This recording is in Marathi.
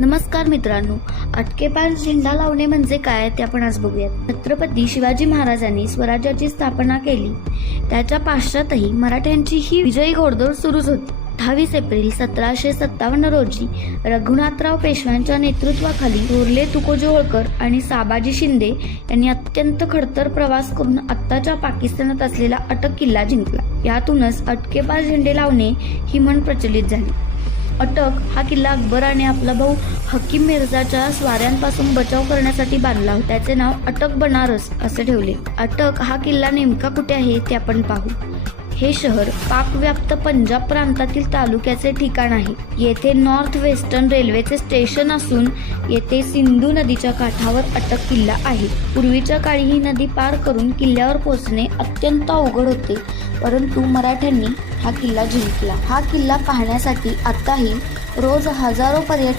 नमस्कार मित्रांनो, अटकेपार झेंडा लावणे म्हणजे काय ते आपण आज बघूयात. छत्रपती शिवाजी महाराजांनी स्वराज्याची स्थापना केली. त्याच्या पाश्चातही मराठ्यांची ही विजयी घोडदौड सुरूच होती. 28 एप्रिल 1757 रोजी रघुनाथराव पेशव्यांच्या नेतृत्वाखाली थोरले तुकोजी होळकर आणि साबाजी शिंदे यांनी अत्यंत खडतर प्रवास करून आत्ताच्या पाकिस्तानात असलेला अटक किल्ला जिंकला. यातूनच अटकेपार झेंडे लावणे ही म्हण प्रचलित झाली. अटक हा किल्ला अकबराने आपला भाऊ हकीम मिर्झाच्या स्वाऱ्यांपासून बचाव करण्यासाठी बांधला होता. त्याचे नाव अटक बनारस असे ठेवले. अटक हा किल्ला नेमका कुठे आहे ते आपण पाहू. हे शहर पाकव्याप्त पंजाब प्रांतातील तालुक्याचे ठिकाण आहे. येथे नॉर्थ वेस्टर्न रेल्वेचे स्टेशन असून येथे सिंधू नदीच्या काठावर अटक किल्ला आहे. पूर्वीच्या काळी ही नदी पार करून किल्ल्यावर पोहोचणे अत्यंत अवघड होते, परंतु मराठ्यांनी हा किल्ला जिंकला. हा किल्ला पाहण्यासाठी आताही रोज हजारो पर्यटक